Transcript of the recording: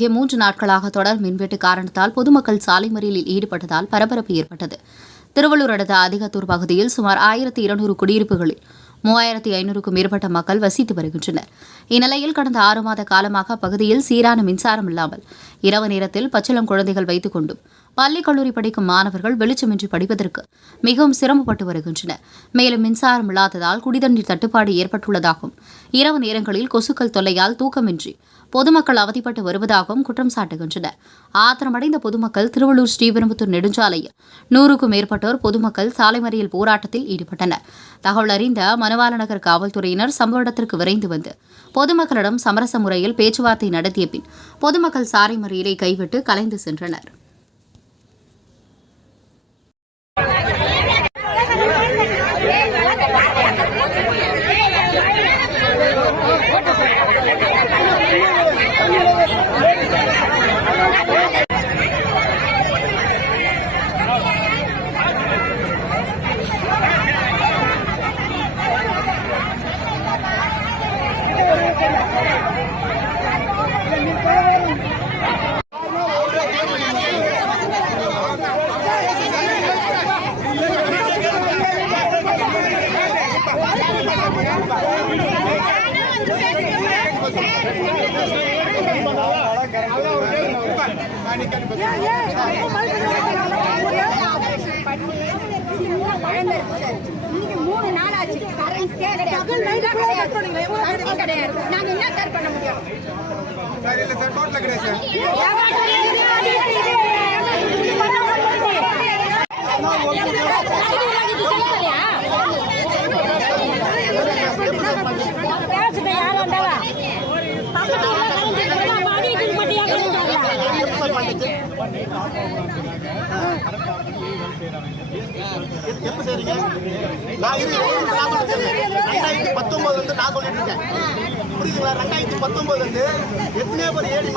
அருகே மூன்று நாட்களாக தொடர் மின்வெட்டு காரணத்தால் பொதுமக்கள் சாலை மறியலில் ஈடுபட்டதால் பரபரப்பு ஏற்பட்டது. திருவள்ளூர் அடுத்த அதிகத்தூர் பகுதியில் சுமார் ஆயிரத்தி இருநூறு குடியிருப்புகளில் மூவாயிரத்தி ஐநூறுக்கும் மேற்பட்ட மக்கள் வசித்து வருகின்றனர். இந்நிலையில் கடந்த ஆறு மாத காலமாக அப்பகுதியில் சீரான மின்சாரம் இல்லாமல் இரவு நேரத்தில் பச்சிளம் குழந்தைகள் வைத்துக் கொண்டும் பள்ளி கல்லூரி படிக்கும் மாணவர்கள் வெளிச்சமின்றி படிப்பதற்கு மிகவும் சிரமப்பட்டு வருகின்றனர். மேலும் மின்சாரம் இல்லாததால் குடிதண்ணீர் தட்டுப்பாடு ஏற்பட்டுள்ளதாகவும் இரவு நேரங்களில் கொசுக்கள் தொல்லையால் தூக்கமின்றி பொதுமக்கள் அவதிப்பட்டு வருவதாகவும் குற்றம் சாட்டுகின்றனர். ஆத்திரமடைந்த பொதுமக்கள் திருவள்ளூர் ஸ்ரீபெரும்புத்தூர் நெடுஞ்சாலையில் நூறுக்கும் மேற்பட்டோர் பொதுமக்கள் சாலை மறியல் போராட்டத்தில் ஈடுபட்டனர். தகவல் அறிந்த மணவாள நகர் காவல்துறையினர் சம்பவ இடத்திற்கு விரைந்து வந்து பொதுமக்களிடம் சமரச முறையில் பேச்சுவார்த்தை நடத்திய பின் பொதுமக்கள் சாலை மறியலை கைவிட்டு கலைந்து சென்றனர். ¡Vamos! ¡Vamos! ¡Vamos! மூணு நாள் ஆச்சு கரண்ட்ஸே கிடையாது கிடையாது கிடையாது நாங்க என்ன சார் பண்ண முடியும் சார் இல்ல சார் டோட்டல் கிடையாது சார் எப்ப செய்றீங்க? நான் நான் ரெண்டாயிரத்தி பத்தொன்பதுல இருந்து நான் சொல்லிட்டு இருக்கேன். புரியுதுங்களா? ரெண்டாயிரத்தி பத்தொன்பதுல இருந்து எத்தனையோ பேர் ஏழு